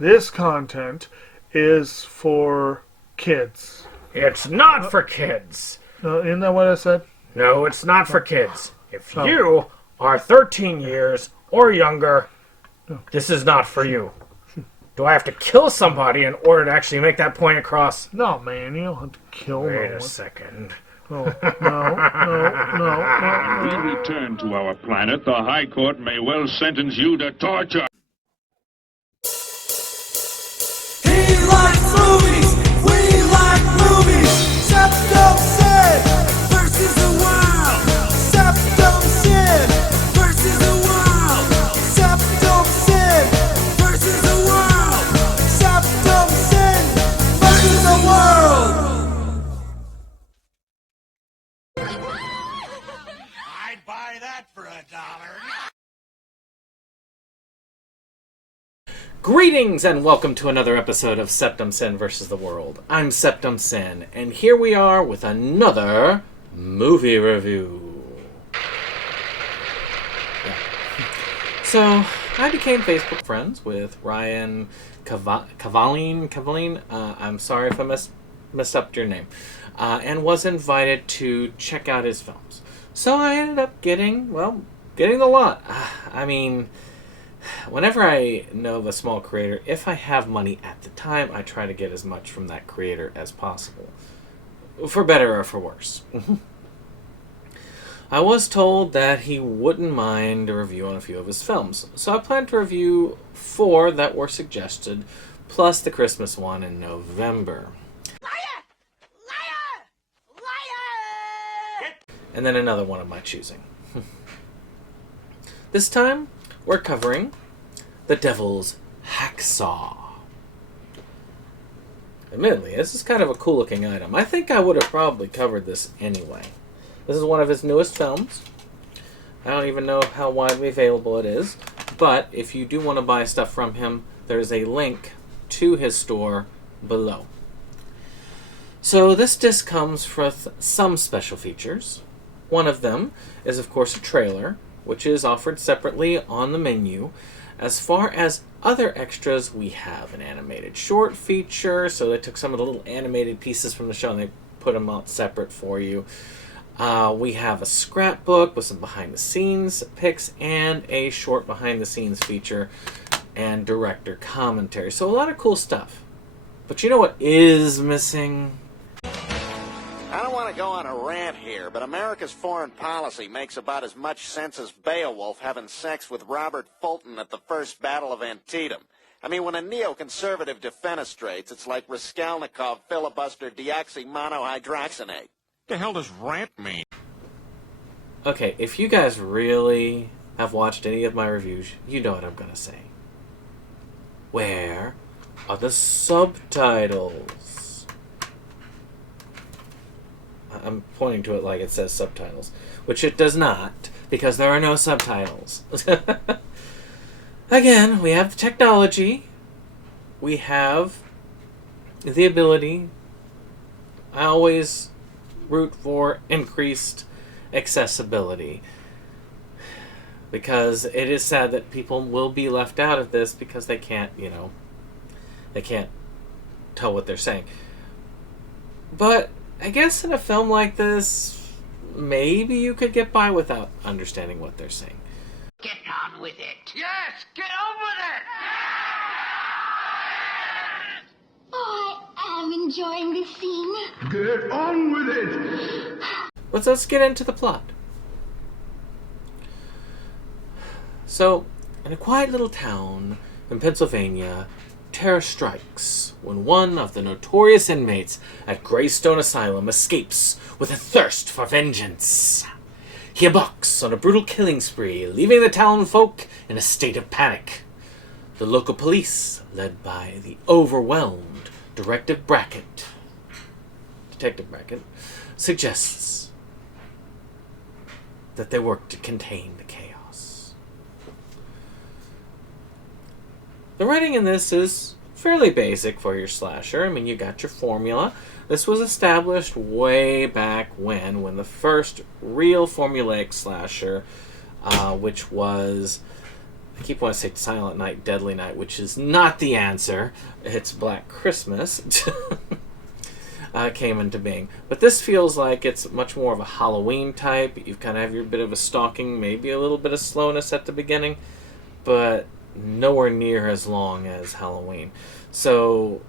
This content is for kids. It's not for kids. Isn't that what I said? No, it's not for kids. If you are 13 years or younger, this is not for you. Do I have to kill somebody in order to actually make that point across? No, man, you don't have to kill no one. Wait a second. Oh, no. We return to our planet. The High Court may well sentence you to torture. He likes movies, we like movies. SeptumSin versus the world. SeptumSin versus the world. SeptumSin versus the world. SeptumSin versus the world. I'd buy that for $1. Greetings and welcome to another episode of SeptumSin vs. the World. I'm SeptumSin, and here we are with another movie review. Yeah. So, I became Facebook friends with Ryan Cavaline. I'm sorry if I messed up your name. And was invited to check out his films. So I ended up getting the lot. I mean, whenever I know of a small creator, if I have money at the time, I try to get as much from that creator as possible. For better or for worse. I was told that he wouldn't mind a review on a few of his films, so I plan to review 4 that were suggested, plus the Christmas one in November. And then another one of my choosing. This time, we're covering The Devil's Hacksaw. Admittedly, this is kind of a cool looking item. I think I would have probably covered this anyway. This is one of his newest films. I don't even know how widely available it is, but if you do want to buy stuff from him, there's a link to his store below. So this disc comes with some special features. One of them is, of course, a trailer, which is offered separately on the menu. As far as other extras, we have an animated short feature, so they took some of the little animated pieces from the show and they put them out separate for you. We have a scrapbook with some behind-the-scenes pics and a short behind-the-scenes feature and director commentary. So a lot of cool stuff. But you know what is missing? I don't want to go on a rant here, but America's foreign policy makes about as much sense as Beowulf having sex with Robert Fulton at the First Battle of Antietam. I mean, when a neoconservative defenestrates, it's like Raskolnikov filibuster deoxymonohydroxynate. The hell does rant mean? Okay, if you guys really have watched any of my reviews, you know what I'm going to say. Where are the subtitles? I'm pointing to it like it says subtitles, which it does not, because there are no subtitles. Again, we have the technology. We have the ability. I always root for increased accessibility, because it is sad that people will be left out of this because they can't tell what they're saying. But I guess in a film like this, maybe you could get by without understanding what they're saying. Get on with it. Yes, get on with it! Oh, I am enjoying this scene. Get on with it! Let's get into the plot. So, in a quiet little town in Pennsylvania, terror strikes when one of the notorious inmates at Greystone Asylum escapes with a thirst for vengeance. He embarks on a brutal killing spree, leaving the town folk in a state of panic. The local police, led by the overwhelmed Detective Brackett, suggests that they work to contain the chaos. The writing in this is fairly basic for your slasher. I mean, you got your formula. This was established way back when the first real formulaic slasher, which was I keep wanting to say Silent Night, Deadly Night, which is not the answer. It's Black Christmas. Came into being. But this feels like it's much more of a Halloween type. You kind of have your bit of a stalking, maybe a little bit of slowness at the beginning, but nowhere near as long as Halloween. So,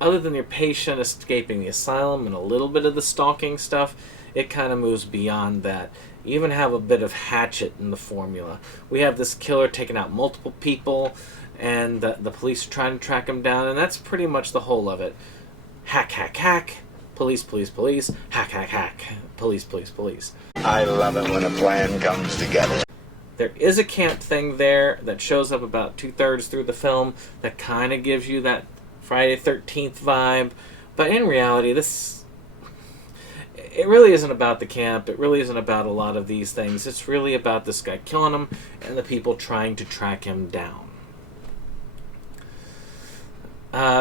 other than your patient escaping the asylum and a little bit of the stalking stuff, it kind of moves beyond that. You even have a bit of Hatchet in the formula. We have this killer taking out multiple people, and the police are trying to track him down, and that's pretty much the whole of it. Hack, hack, hack. Police, police, police. Hack, hack, hack. Police, police, police. I love it when a plan comes together. There is a camp thing there that shows up about 2/3 through the film that kind of gives you that Friday the 13th vibe. But in reality, it really isn't about the camp. It really isn't about a lot of these things. It's really about this guy killing him and the people trying to track him down.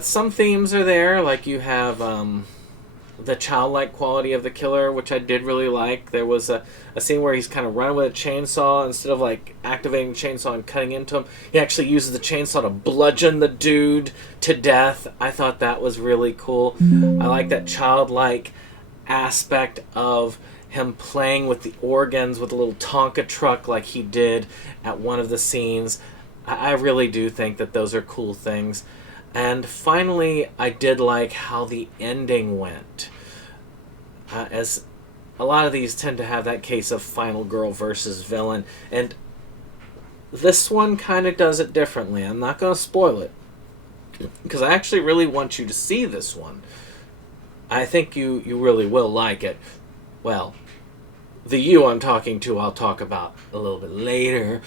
Some themes are there, like you have the childlike quality of the killer, which I did really like. There was a scene where he's kind of running with a chainsaw. Instead of like activating the chainsaw and cutting into him, he actually uses the chainsaw to bludgeon the dude to death. I thought that was really cool. I like that childlike aspect of him playing with the organs with a little Tonka truck like he did at one of the scenes. I really do think that those are cool things. And finally, I did like how the ending went. As a lot of these tend to have that case of final girl versus villain. And this one kind of does it differently. I'm not going to spoil it, because I actually really want you to see this one. I think you really will like it. Well, the you I'm talking to I'll talk about a little bit later,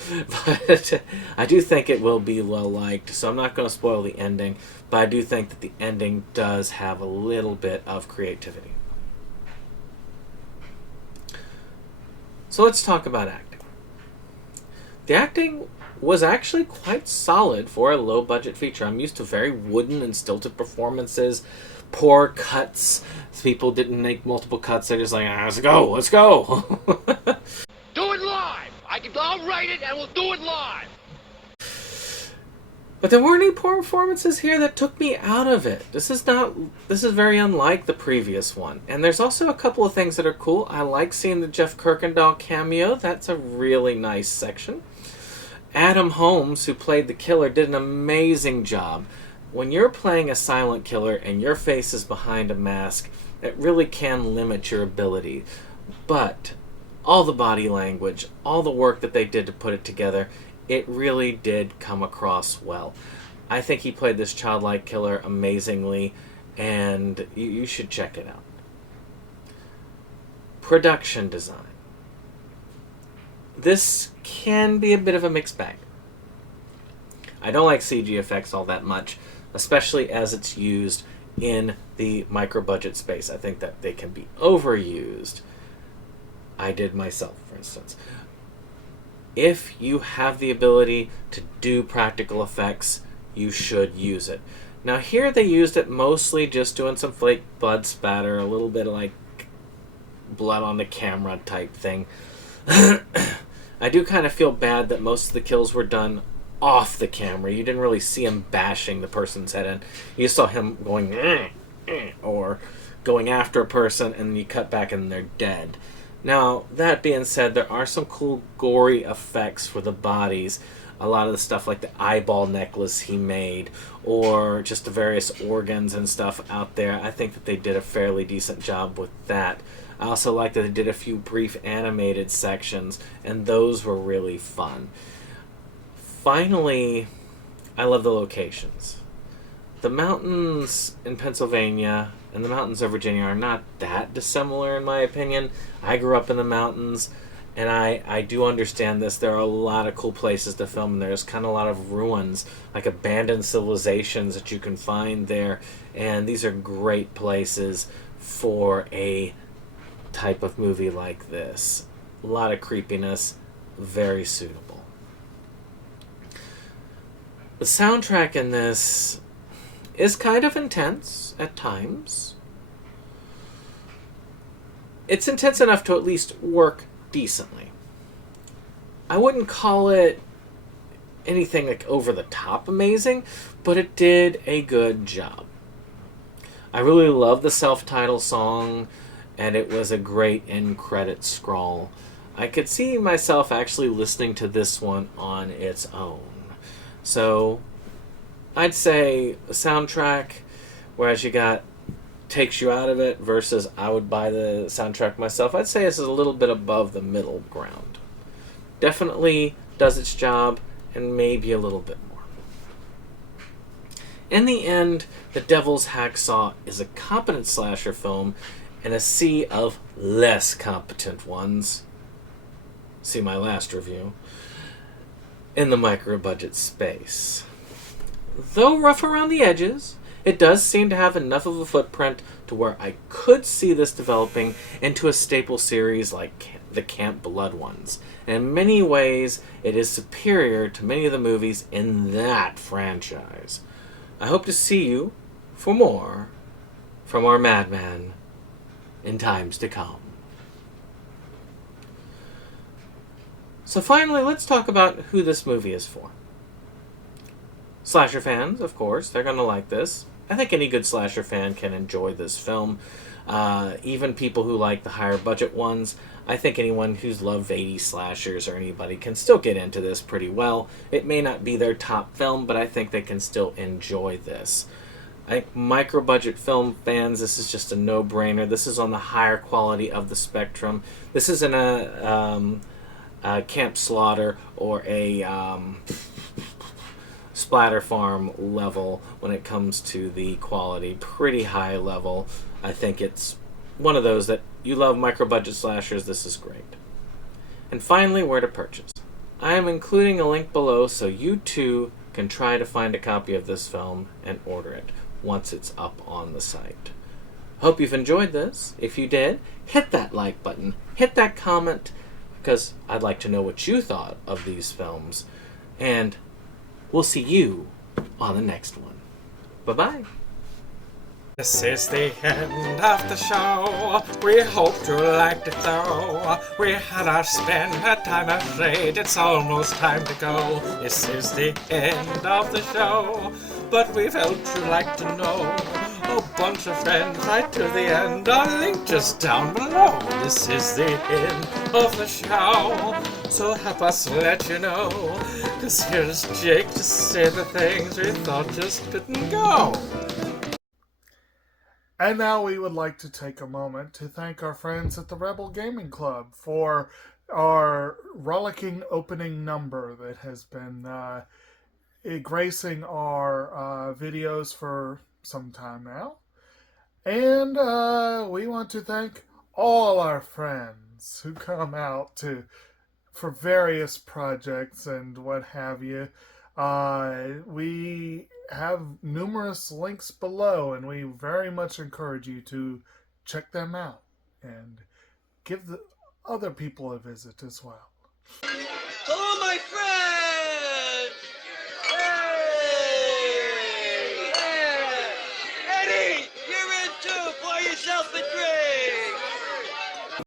but I do think it will be well liked, so I'm not going to spoil the ending, but I do think that the ending does have a little bit of creativity. So let's talk about acting. The acting was actually quite solid for a low-budget feature. I'm used to very wooden and stilted performances, poor cuts. People didn't make multiple cuts. They're just like, let's go. Do it live! I'll write it and we'll do it live! But there weren't any poor performances here that took me out of it. This is very unlike the previous one. And there's also a couple of things that are cool. I like seeing the Jeff Kirkendall cameo. That's a really nice section. Adam Holmes, who played the killer, did an amazing job. When you're playing a silent killer and your face is behind a mask, it really can limit your ability. But all the body language, all the work that they did to put it together, it really did come across well. I think he played this childlike killer amazingly, and you should check it out. Production design. This can be a bit of a mixed bag. I don't like CG effects all that much, especially as it's used in the micro-budget space. I think that they can be overused. I did myself, for instance. If you have the ability to do practical effects, you should use it. Now here they used it mostly just doing some fake blood spatter, a little bit of like blood on the camera type thing. I do kind of feel bad that most of the kills were done off the camera. You didn't really see him bashing the person's head in. You saw him going or going after a person, and you cut back and they're dead. Now, that being said, there are some cool gory effects for the bodies. A lot of the stuff like the eyeball necklace he made, or just the various organs and stuff out there. I think that they did a fairly decent job with that. I also like that they did a few brief animated sections, and those were really fun. Finally, I love the locations. The mountains in Pennsylvania and the mountains of Virginia are not that dissimilar in my opinion. I grew up in the mountains, and I do understand this. There are a lot of cool places to film, and there's kind of a lot of ruins, like abandoned civilizations that you can find there, and these are great places for a type of movie like this. A lot of creepiness, very suitable. The soundtrack in this is kind of intense at times. It's intense enough to at least work decently. I wouldn't call it anything like over the top amazing, but it did a good job. I really love the self-titled song, and it was a great end credit scroll. I could see myself actually listening to this one on its own. So I'd say a soundtrack, whereas you got takes you out of it versus I would buy the soundtrack myself, I'd say this is a little bit above the middle ground. Definitely does its job, and maybe a little bit more. In the end, The Devil's Hacksaw is a competent slasher film in a sea of less competent ones. See my last review. In the micro-budget space. Though rough around the edges, it does seem to have enough of a footprint to where I could see this developing into a staple series like the Camp Blood ones. And in many ways, it is superior to many of the movies in that franchise. I hope to see you for more from our madman in times to come. So finally, let's talk about who this movie is for. Slasher fans, of course, they're going to like this. I think any good slasher fan can enjoy this film. Even people who like the higher budget ones. I think anyone who's loved 80s slashers or anybody can still get into this pretty well. It may not be their top film, but I think they can still enjoy this. I think micro-budget film fans, this is just a no-brainer. This is on the higher quality of the spectrum. This isn't a Camp Slaughter or a Splatter Farm level when it comes to the quality. Pretty high level. I think it's one of those that you love micro-budget slashers, this is great. And finally, where to purchase. I am including a link below so you too can try to find a copy of this film and order it once it's up on the site. Hope you've enjoyed this. If you did, hit that like button, hit that comment, because I'd like to know what you thought of these films. And we'll see you on the next one. Bye-bye. This is the end of the show. We hope you liked it though. We had our spend, had time afraid. It's almost time to go. This is the end of the show. But we felt you'd like to know. A bunch of friends right to the end. Our link just down below. This is the end of the show. So help us let you know. 'Cause here's Jake to say the things we thought just couldn't go. And now we would like to take a moment to thank our friends at the Rebel Gaming Club for our rollicking opening number that has been gracing our videos for some time now. And we want to thank all our friends who come out for various projects and what have you. We have numerous links below, and we very much encourage you to check them out and give the other people a visit as well.